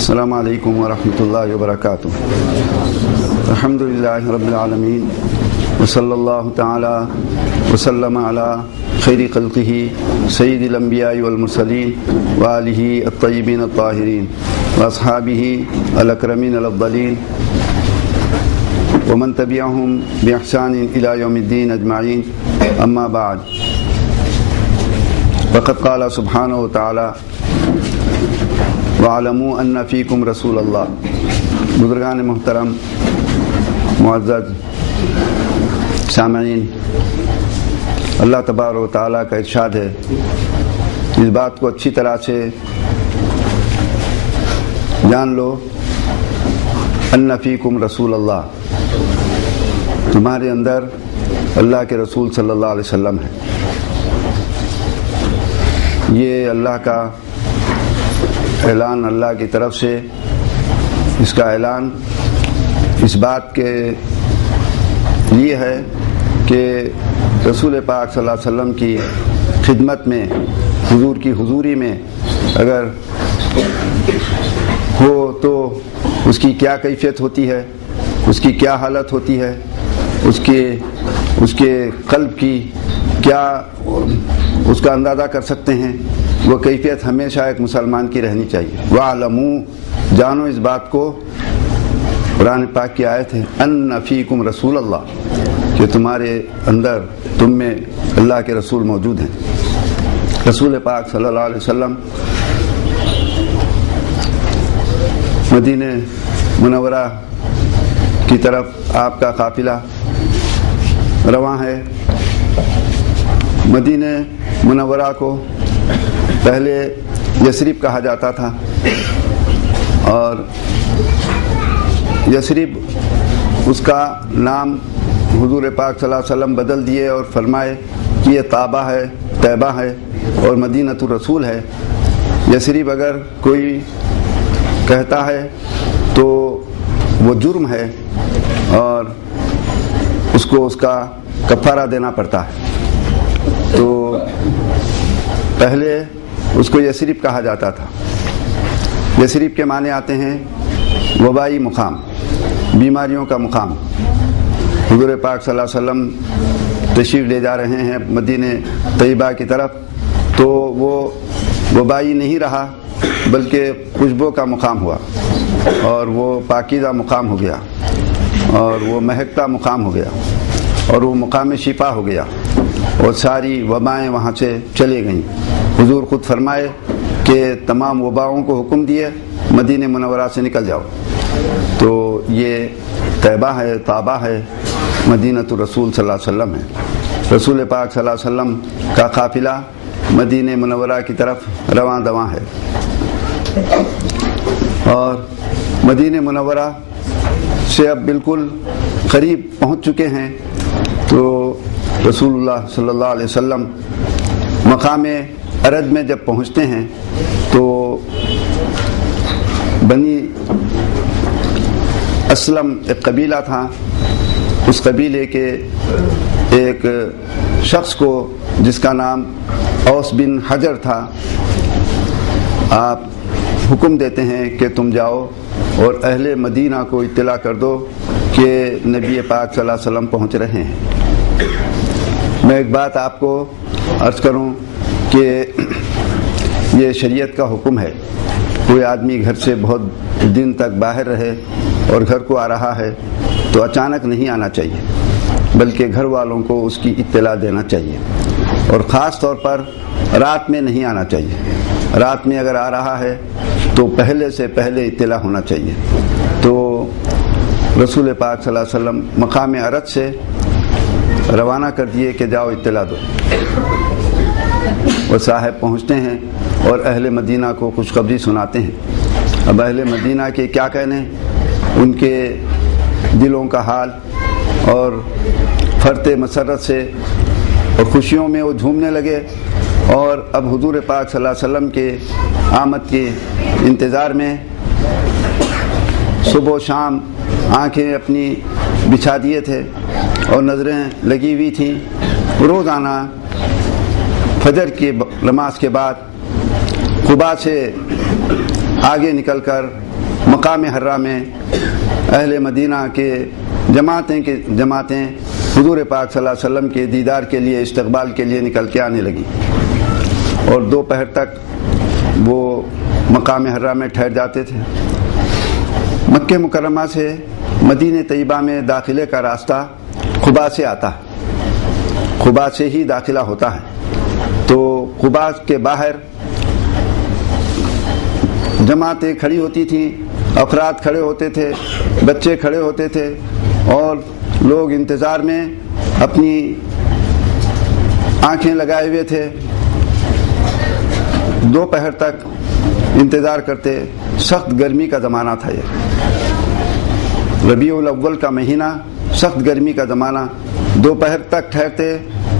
السلام علیکم ورحمۃ اللہ وبرکاتہ۔ الحمدللہ رب العالمین وصلی اللہ تعالی وسلم علی خیر خلقہ سید الانبیاء والمرسلین وآلہ الطیبین الطاہرین واصحابہ الاکرمین الافضلین ومن تبعہم بإحسان الی یوم الدین اجمعین، اما بعد، فقد قال سبحانہ وتعالی وَعَلَمُوا أَنَّ فِيكُمْ رَسُولَ اللَّهِ۔ بزرگان محترم، معزز سامعین، اللہ تبارک و تعالیٰ کا ارشاد ہے، اس بات کو اچھی طرح سے جان لو، أَنَّ فِيكُمْ رَسُولَ اللَّهِ، تمہارے اندر اللہ کے رسول صلی اللہ علیہ وسلم ہے۔ یہ اللہ کا اعلان اللہ کی طرف سے، اس کا اعلان اس بات کے لیے ہے کہ رسول پاک صلی اللہ علیہ وسلم کی خدمت میں، حضور کی حضوری میں اگر ہو تو اس کی کیا کیفیت ہوتی ہے، اس کی کیا حالت ہوتی ہے، اس کے قلب کی کیا اس کا اندازہ کر سکتے ہیں۔ وہ کیفیت ہمیشہ ایک مسلمان کی رہنی چاہیے۔ وَعَلَمُوا، جانو اس بات کو، قرآن پاک کی آیت ہے، أَنَّ فِيكُمْ رَسُولَ اللَّهِ، کہ تمہارے اندر، تم میں اللہ کے رسول موجود ہیں۔ رسول پاک صلی اللہ علیہ وسلم مدینہ منورہ کی طرف آپ کا قافلہ رواں ہے۔ مدینہ منورہ کو پہلے یثرب کہا جاتا تھا، اور یثرب اس کا نام حضور پاک صلی اللہ علیہ وسلم بدل دیے اور فرمائے کہ یہ طابہ ہے، طیبہ ہے اور مدینۃ الرسول ہے۔ یثرب اگر کوئی کہتا ہے تو وہ جرم ہے اور اس کو اس کا کفارہ دینا پڑتا ہے۔ تو پہلے اس کو یثرب کہا جاتا تھا۔ یثرب کے معنی آتے ہیں وبائی مقام، بیماریوں کا مقام۔ حضور پاک صلی اللہ علیہ وسلم تشریف لے جا رہے ہیں مدینہ طیبہ کی طرف، تو وہ وبائی نہیں رہا بلکہ خوشبو کا مقام ہوا، اور وہ پاکیزہ مقام ہو گیا، اور وہ مہکتا مقام ہو گیا، اور وہ مقام شفا ہو گیا، اور ساری وبائیں وہاں سے چلے گئیں۔ حضور خود فرمائے کہ تمام وباؤں کو حکم دیے مدینہ منورہ سے نکل جاؤ۔ تو یہ طیبہ ہے، طابہ ہے، مدینۃ الرسول صلی اللہ علیہ وسلم ہے۔ رسول پاک صلی اللہ علیہ وسلم کا قافلہ مدینہ منورہ کی طرف رواں دواں ہے، اور مدینہ منورہ سے اب بالکل قریب پہنچ چکے ہیں۔ تو رسول اللہ صلی اللہ علیہ وسلم مقام ارد میں جب پہنچتے ہیں تو بنی اسلم ایک قبیلہ تھا، اس قبیلے کے ایک شخص کو جس کا نام اوس بن حجر تھا، آپ حکم دیتے ہیں کہ تم جاؤ اور اہل مدینہ کو اطلاع کر دو کہ نبی پاک صلی اللہ علیہ وسلم پہنچ رہے ہیں۔ میں ایک بات آپ کو عرض کروں کہ یہ شریعت کا حکم ہے، کوئی آدمی گھر سے بہت دن تک باہر رہے اور گھر کو آ رہا ہے تو اچانک نہیں آنا چاہیے، بلکہ گھر والوں کو اس کی اطلاع دینا چاہیے، اور خاص طور پر رات میں نہیں آنا چاہیے۔ رات میں اگر آ رہا ہے تو پہلے سے پہلے اطلاع ہونا چاہیے۔ تو رسول پاک صلی اللہ علیہ وسلم مقام ارد سے روانہ کر دیے کہ جاؤ اطلاع دو۔ وہ صاحب پہنچتے ہیں اور اہل مدینہ کو خوشخبری سناتے ہیں۔ اب اہل مدینہ کے کیا کہنے، ان کے دلوں کا حال، اور فرط مسرت سے اور خوشیوں میں وہ جھومنے لگے، اور اب حضور پاک صلی اللہ علیہ وسلم کے آمد کے انتظار میں صبح و شام آنکھیں اپنی بچھا دیے تھے اور نظریں لگی ہوئی تھیں۔ روزانہ فجر کی نماز کے بعد قباء سے آگے نکل کر مقام حرہ میں اہل مدینہ کے جماعتیں حضور پاک صلی اللہ علیہ وسلم کے دیدار کے لیے، استقبال کے لیے نکل کے آنے لگی، اور دوپہر تک وہ مقام حرہ میں ٹھہر جاتے تھے۔ مکہ مکرمہ سے مدینہ طیبہ میں داخلے کا راستہ قباء سے آتا ہے، قباء سے ہی داخلہ ہوتا ہے۔ تو قباء کے باہر جماعتیں کھڑی ہوتی تھیں، افراد کھڑے ہوتے تھے، بچے کھڑے ہوتے تھے، اور لوگ انتظار میں اپنی آنکھیں لگائے ہوئے تھے، دوپہر تک انتظار کرتے۔ سخت گرمی کا زمانہ تھا، یہ ربیع الاول کا مہینہ، سخت گرمی کا زمانہ۔ دوپہر تک ٹھہرتے،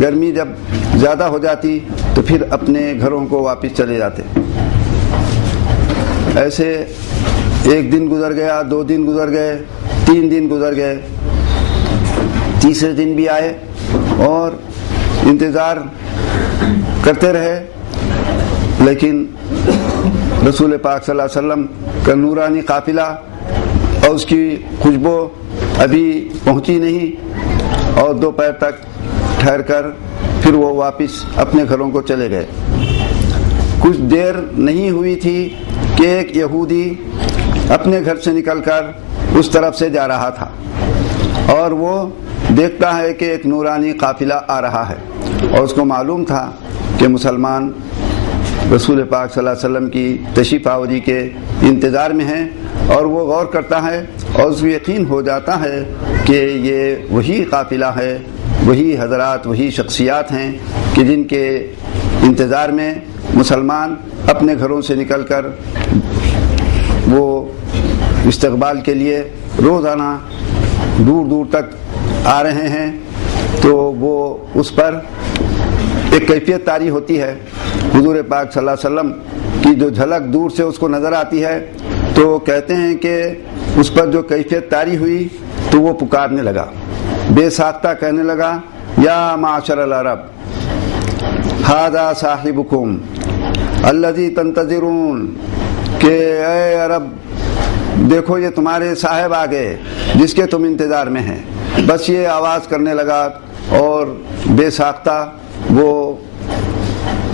گرمی جب زیادہ ہو جاتی تو پھر اپنے گھروں کو واپس چلے جاتے۔ ایسے ایک دن گزر گیا، 2 دن گزر گئے، 3 دن گزر گئے، تیسرے دن بھی آئے اور انتظار کرتے رہے، لیکن رسول پاک صلی اللہ علیہ وسلم کا نورانی قافلہ اور اس کی خوشبو ابھی پہنچی نہیں، اور دوپہر تک ٹھہر کر پھر وہ واپس اپنے گھروں کو چلے گئے۔ کچھ دیر نہیں ہوئی تھی کہ ایک یہودی اپنے گھر سے نکل کر اس طرف سے جا رہا تھا، اور وہ دیکھتا ہے کہ ایک نورانی قافلہ آ رہا ہے، اور اس کو معلوم تھا کہ مسلمان رسول پاک صلی اللہ علیہ وسلم کی تشریف آوری کے انتظار میں ہیں، اور وہ غور کرتا ہے اور اس کو یقین ہو جاتا ہے کہ یہ وہی قافلہ ہے، وہی حضرات، وہی شخصیات ہیں کہ جن کے انتظار میں مسلمان اپنے گھروں سے نکل کر وہ استقبال کے لیے روزانہ دور دور تک آ رہے ہیں۔ تو وہ اس پر ایک کیفیت طاری ہوتی ہے، حضور پاک صلی اللہ علیہ وسلم کی جو جھلک دور سے اس کو نظر آتی ہے، تو کہتے ہیں کہ اس پر جو کیفیت طاری ہوئی تو وہ پکارنے لگا، بے ساختہ کہنے لگا، یا معاشر العرب ھذا صاحبکم الذی تنتظرون، کہ اے عرب دیکھو یہ تمہارے صاحب آ گئے جس کے تم انتظار میں ہیں۔ بس یہ آواز کرنے لگا، اور بے ساختہ وہ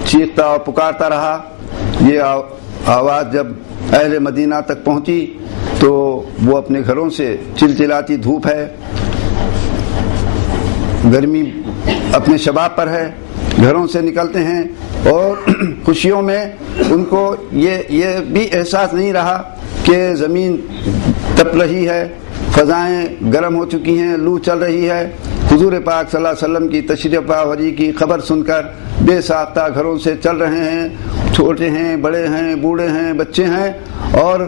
چیختا اور پکارتا رہا۔ یہ آواز جب اہل مدینہ تک پہنچی تو وہ اپنے گھروں سے، چلچلاتی دھوپ ہے، گرمی اپنے شباب پر ہے، گھروں سے نکلتے ہیں، اور خوشیوں میں ان کو یہ بھی احساس نہیں رہا کہ زمین تپ رہی ہے، فضائیں گرم ہو چکی ہیں، لو چل رہی ہے۔ حضور پاک صلی اللہ علیہ وسلم کی تشریف آوری کی خبر سن کر بے ساختہ گھروں سے چل رہے ہیں، چھوٹے ہیں، بڑے ہیں، بوڑھے ہیں، بچے ہیں، اور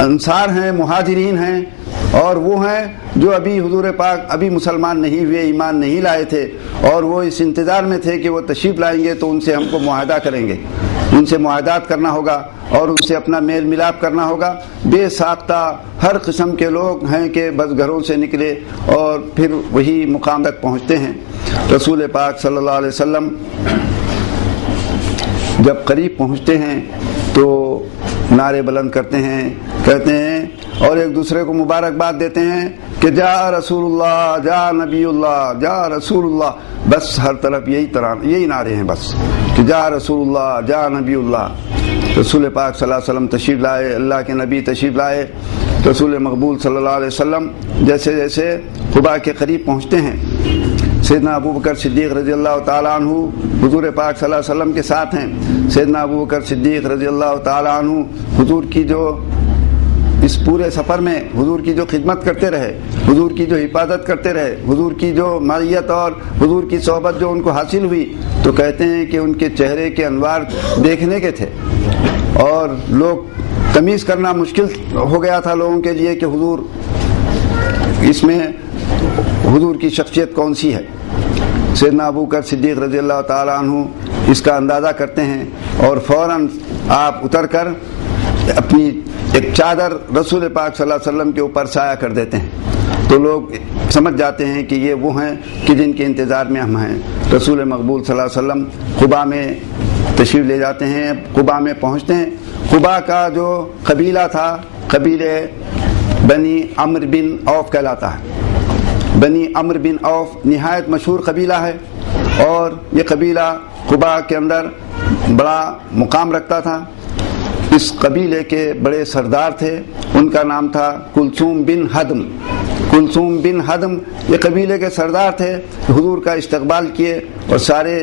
انصار ہیں، مہاجرین ہیں، اور وہ ہیں جو ابھی حضور پاک ابھی مسلمان نہیں ہوئے، ایمان نہیں لائے تھے، اور وہ اس انتظار میں تھے کہ وہ تشریف لائیں گے تو ان سے ہم کو معاہدہ کریں گے، ان سے معاہدات کرنا ہوگا اور ان سے اپنا میل ملاپ کرنا ہوگا۔ بے ساختہ ہر قسم کے لوگ ہیں کہ بس گھروں سے نکلے اور پھر وہی مقام تک پہنچتے ہیں۔ رسول پاک صلی اللہ علیہ وسلم جب قریب پہنچتے ہیں تو نعرے بلند کرتے ہیں، کہتے ہیں، اور ایک دوسرے کو مبارکباد دیتے ہیں کہ جا رسول اللہ، جا نبی اللہ، جا رسول اللہ۔ بس ہر طرف یہی نعرے ہیں، بس کہ جا رسول اللہ، جا نبی اللہ۔ رسول پاک صلی اللہ علیہ وسلم تشریف لائے، اللہ کے نبی تشریف لائے۔ رسول مقبول صلی اللہ علیہ وسلم جیسے جیسے قباء کے قریب پہنچتے ہیں، سیدنا ابو بکر صدیق رضی اللہ تعالیٰ عنہ حضور پاک صلی اللہ علیہ وسلم کے ساتھ ہیں۔ سیدنا ابو بکر صدیق رضی اللہ تعالیٰ عنہ حضور کی جو اس پورے سفر میں حضور کی جو خدمت کرتے رہے، حضور کی جو حفاظت کرتے رہے، حضور کی جو معیت اور حضور کی صحبت جو ان کو حاصل ہوئی، تو کہتے ہیں کہ ان کے چہرے کے انوار دیکھنے کے تھے، اور لوگ تمیز کرنا مشکل ہو گیا تھا لوگوں کے لیے کہ حضور اس میں حضور کی شخصیت کون سی ہے۔ سیدنا ابو بکر صدیق رضی اللہ تعالیٰ عنہ اس کا اندازہ کرتے ہیں، اور فوراً آپ اتر کر اپنی ایک چادر رسول پاک صلی اللہ علیہ وسلم کے اوپر سایہ کر دیتے ہیں، تو لوگ سمجھ جاتے ہیں کہ یہ وہ ہیں کہ جن کے انتظار میں ہم ہیں۔ رسول مقبول صلی اللہ علیہ وسلم قباء میں تشریف لے جاتے ہیں، قباء میں پہنچتے ہیں۔ قبا کا جو قبیلہ تھا قبیلے بنی عمرو بن عوف کہلاتا ہے۔ بنی عمرو بن عوف نہایت مشہور قبیلہ ہے اور یہ قبیلہ قبا کے اندر بڑا مقام رکھتا تھا۔ اس قبیلے کے بڑے سردار تھے، ان کا نام تھا کلثوم بن ہدم۔ کلثوم بن ہدم یہ قبیلے کے سردار تھے، حضور کا استقبال کیے اور سارے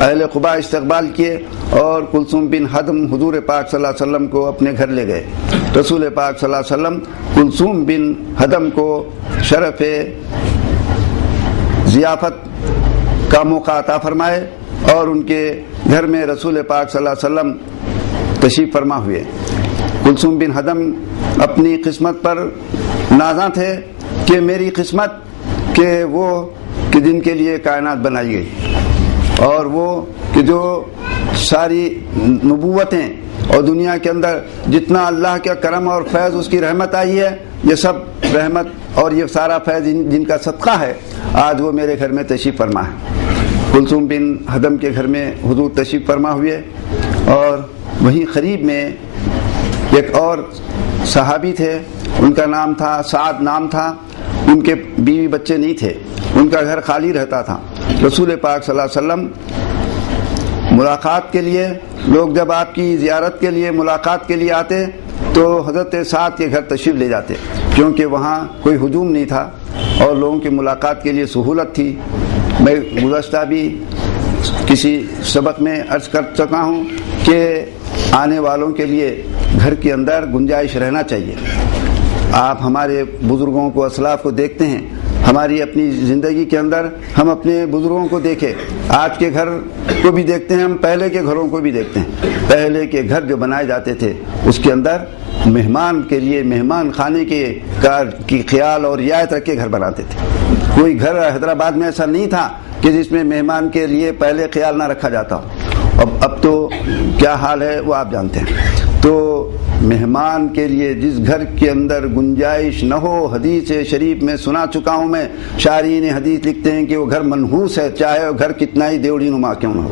اہل قبا استقبال کیے، اور کلثوم بن ہدم حضور پاک صلی اللہ علیہ وسلم کو اپنے گھر لے گئے۔ رسول پاک صلی اللہ علیہ وسلم کلثوم بن ہدم کو شرف ضیافت کا موقع عطا فرمائے اور ان کے گھر میں رسول پاک صلی اللہ علیہ وسلم تشریف فرما ہوئے۔ کلثوم بن ہدم اپنی قسمت پر نازاں تھے کہ میری قسمت کہ جن کے لیے کائنات بنائی گئی، اور وہ کہ جو ساری نبوتیں اور دنیا کے اندر جتنا اللہ کا کرم اور فیض اس کی رحمت آئی ہے، یہ سب رحمت اور یہ سارا فیض جن کا صدقہ ہے، آج وہ میرے گھر میں تشریف فرما ہے۔ کلثوم بن ہدم کے گھر میں حضور تشریف فرما ہوئے، اور وہیں قریب میں ایک اور صحابی تھے، ان کا نام تھا سعد نام تھا، ان کے بیوی بچے نہیں تھے، ان کا گھر خالی رہتا تھا۔ رسول پاک صلی اللہ علیہ وسلم ملاقات کے لیے، لوگ جب آپ کی زیارت کے لیے ملاقات کے لیے آتے تو حضرت سعد کے گھر تشریف لے جاتے، کیونکہ وہاں کوئی ہجوم نہیں تھا اور لوگوں کی ملاقات کے لیے سہولت تھی۔ میں گزشتہ بھی کسی سبق میں عرض کر چکا ہوں کہ آنے والوں کے لیے گھر کے اندر گنجائش رہنا چاہیے۔ آپ ہمارے بزرگوں کو، اسلاف کو دیکھتے ہیں، ہماری اپنی زندگی کے اندر ہم اپنے بزرگوں کو دیکھیں، آج کے گھر کو بھی دیکھتے ہیں، ہم پہلے کے گھروں کو بھی دیکھتے ہیں۔ پہلے کے گھر جو بنائے جاتے تھے اس کے اندر مہمان کے لیے مہمان خانے کی خیال اور رعایت رکھ کے گھر بناتے تھے۔ کوئی گھر حیدرآباد میں ایسا نہیں تھا کہ جس میں مہمان کے لیے پہلے خیال نہ رکھا جاتا ہو۔ اب تو کیا حال ہے وہ آپ جانتے ہیں۔ تو مہمان کے لیے جس گھر کے اندر گنجائش نہ ہو، حدیث شریف میں سنا چکا ہوں میں، شارحین حدیث لکھتے ہیں کہ وہ گھر منحوس ہے، چاہے وہ گھر کتنا ہی دیوڑی نما کیوں نہ ہو۔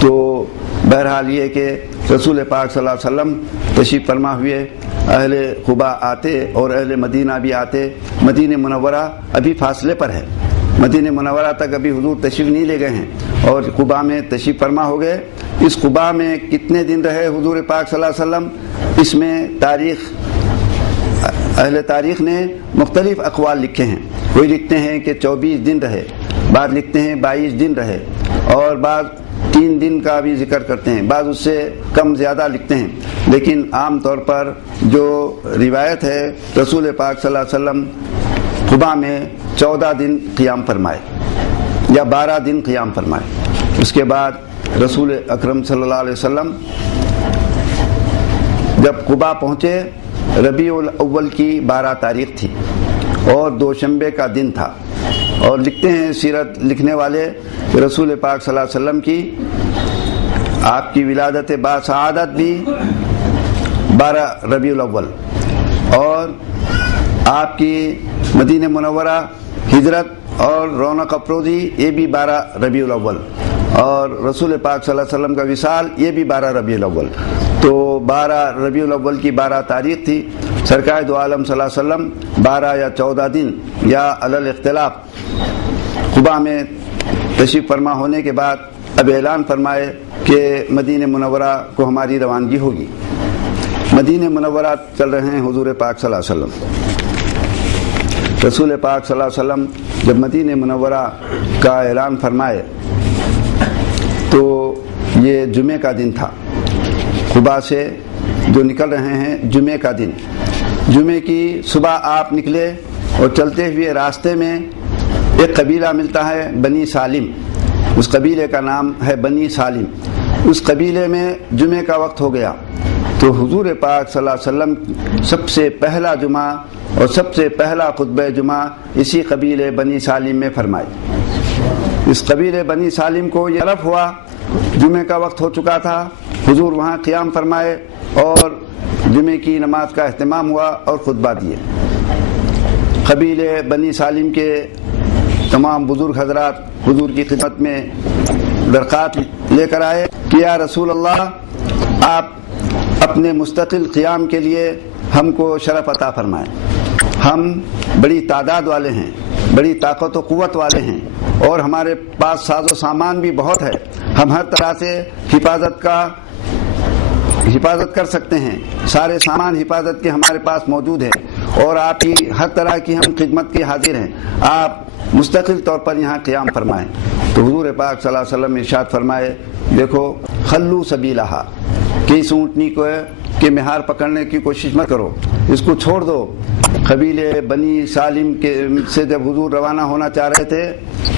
تو بہرحال یہ کہ رسول پاک صلی اللہ علیہ وسلم تشریف فرما ہوئے، اہل قبا آتے اور اہل مدینہ بھی آتے۔ مدینہ منورہ ابھی فاصلے پر ہے، مدینہ منورہ تک ابھی حضور تشریف نہیں لے گئے ہیں اور قبا میں تشریف فرما ہو گئے۔ اس قبا میں کتنے دن رہے حضور پاک صلی اللہ علیہ وسلم، اس میں اہل تاریخ نے مختلف اقوال لکھے ہیں۔ کوئی لکھتے ہیں کہ 24 دن رہے، بعض لکھتے ہیں 22 دن رہے، اور بعض 3 دن کا بھی ذکر کرتے ہیں، بعض اس سے کم زیادہ لکھتے ہیں۔ لیکن عام طور پر جو روایت ہے، رسول پاک صلی اللہ علیہ وسلم قبا میں 14 دن قیام فرمائے یا 12 دن قیام فرمائے۔ اس کے بعد رسول اکرم صلی اللہ علیہ وسلم جب قبا پہنچے، ربیع الاول کی 12 تاریخ تھی اور دوشنبے کا دن تھا، اور لکھتے ہیں سیرت لکھنے والے کہ رسول پاک صلی اللہ علیہ وسلم کی آپ کی ولادت باسعادت بھی 12 ربیع الاول، اور آپ کی مدینہ منورہ ہجرت اور رونق افروزی یہ بھی 12 ربیع الاول، اور رسول پاک صلی اللہ علیہ وسلم کا وصال یہ بھی 12 ربیع الاول۔ تو 12 ربیع الاول کی 12 تاریخ تھی۔ سرکار دو عالم صلی اللہ علیہ وسلم 12 یا 14 دن یا علی الاختلاف قبا میں تشریف فرما ہونے کے بعد اب اعلان فرمائے کہ مدینہ منورہ کو ہماری روانگی ہوگی۔ مدینہ منورہ چل رہے ہیں حضور پاک صلی اللہ علیہ وسلم۔ رسول پاک صلی اللہ علیہ وسلم جب مدینہ منورہ کا اعلان فرمائے تو یہ جمعے کا دن تھا، قبا سے جو نکل رہے ہیں جمعے کا دن، جمعے کی صبح آپ نکلے اور چلتے ہوئے راستے میں ایک قبیلہ ملتا ہے بنی سالم، اس قبیلے کا نام ہے بنی سالم۔ اس قبیلے میں جمعے کا وقت ہو گیا تو حضور پاک صلی اللہ علیہ وسلم سب سے پہلا جمعہ اور سب سے پہلا خطبہ جمعہ اسی قبیلے بنی سالم میں فرمائی۔ اس قبیلے بنی سالم کو یہ علف ہوا، جمعے کا وقت ہو چکا تھا، حضور وہاں قیام فرمائے اور جمعے کی نماز کا اہتمام ہوا اور خطبہ دیے۔ قبیلے بنی سالم کے تمام بزرگ حضرات حضور کی خدمت میں درخواست لے کر آئے کہ یا رسول اللہ، آپ اپنے مستقل قیام کے لیے ہم کو شرف عطا فرمائے۔ ہم بڑی تعداد والے ہیں، بڑی طاقت و قوت والے ہیں، اور ہمارے پاس ساز و سامان بھی بہت ہے، ہم ہر طرح سے حفاظت کر سکتے ہیں، سارے سامان حفاظت کے ہمارے پاس موجود ہے، اور آپ کی ہر طرح کی ہم خدمت کے حاضر ہیں، آپ مستقل طور پر یہاں قیام فرمائیں۔ تو حضور پاک صلی اللہ علیہ وسلم ارشاد فرمائے، دیکھو خلو سبیلہا، کہ اس اونٹنی کو کہ مہار پکڑنے کی کوشش مت کرو، اس کو چھوڑ دو۔ قبیلے بنی سالم کے سے جب حضور روانہ ہونا چاہ رہے تھے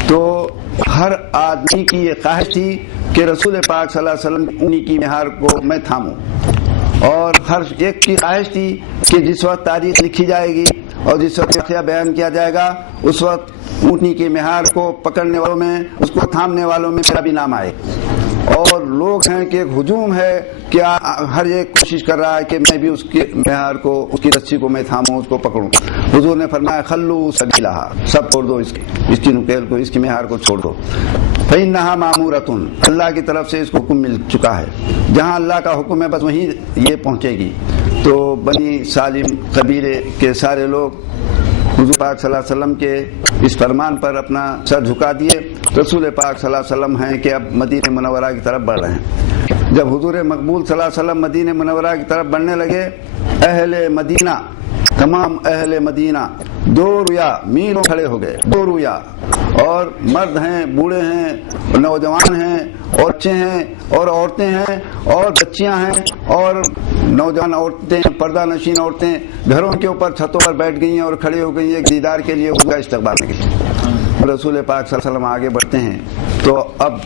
تو ہر آدمی کی یہ خواہش تھی کہ رسول پاک صلی اللہ علیہ وسلم انہی کی مہار کو میں تھاموں، اور ہر ایک کی خواہش تھی کہ جس وقت تاریخ لکھی جائے گی اور جس وقت واقعہ بیان کیا جائے گا اس وقت اونٹنی کی مہار کو پکڑنے والوں میں، اس کو تھامنے والوں میں میرا بھی نام آئے۔ اور لوگ ہیں کہ ایک ہجوم ہے کہ ہر ایک کوشش کر رہا ہے کہ میں بھی اس کی مہار کو، اس کی رسی کو میں تھاموں، اس کو پکڑوں۔ حضور نے فرمایا خلو سبیلہا، سب چھوڑ دو، اس کی نکیل کو، اس کی مہار کو چھوڑ دو۔ فإنہا مامورۃ، اللہ کی طرف سے اس کو حکم مل چکا ہے، جہاں اللہ کا حکم ہے بس وہیں یہ پہنچے گی۔ تو بنی سالم قبیلے کے سارے لوگ حضور پاک صلی اللہ علیہ وسلم کے اس فرمان پر اپنا سر جھکا دیے۔ رسول پاک صلی اللہ علیہ وسلم ہیں کہ اب مدینہ منورہ کی طرف بڑھ رہے ہیں۔ جب حضور مقبول صلی اللہ علیہ وسلم مدینہ منورہ کی طرف بڑھنے لگے، اہل مدینہ، تمام اہل مدینہ دو رویا میلوں کھڑے ہو گئے، دو رویا، اور مرد ہیں، بوڑھے ہیں، نوجوان ہیں، اور بچے ہیں، اور عورتیں ہیں، اور بچیاں ہیں، اور نوجوان عورتیں، پردہ نشین عورتیں گھروں کے اوپر چھتوں پر بیٹھ گئی ہیں اور کھڑی ہو گئی ہیں ایک دیدار کے لیے، اس کا استقبال کے لیے۔ رسول پاک صلی اللہ علیہ وسلم آگے بڑھتے ہیں تو اب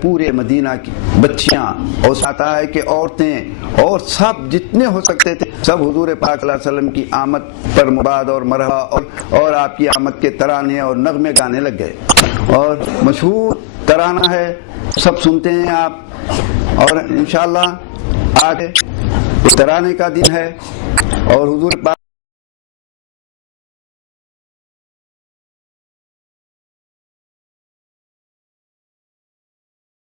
پورے مدینہ کی بچیاں اور آتا ہے کہ عورتیں اور سب جتنے ہو سکتے تھے سب حضور پاک صلی اللہ علیہ وسلم کی آمد پر مباد اور مرحبا اور آپ کی آمد کے ترانے اور نغمے گانے لگ گئے، اور مشہور ترانہ ہے، سب سنتے ہیں آپ، اور انشاءاللہ آگے ترانے کا دن ہے، اور حضور پاک